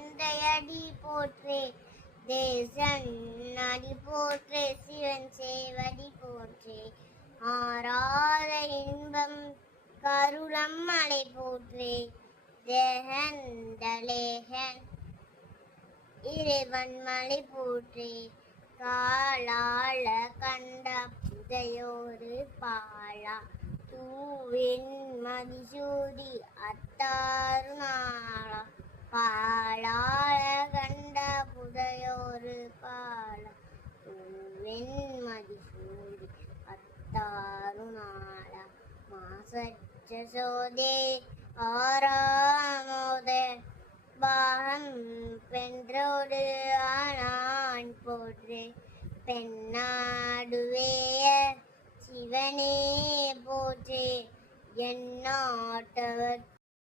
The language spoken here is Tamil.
தந்தையடி போற்றே, தேசன் அடி போற்றே, சிவன் சேவடி போற்றே, ஆராத இன்பம் கருளம் மலை போற்றே, தேகன் தலேகன் இறைவன் மலை போற்றே, காலாள கண்ட புதையோரு பாலா, தூவின் மதிசூடி அத்தாறு நாளா, பாலாள கண்ட புதையோரு பாலா, தூவின் மதிசூடி அத்தாறு நாளா, மாசற்ற சோதே ஆறாமோதே, பாகம் பென்றோடு ஆனான் போற்றே, பெண்ணாடுவேய சிவனே போற்றே, எந்நாட்டவர்க்கும்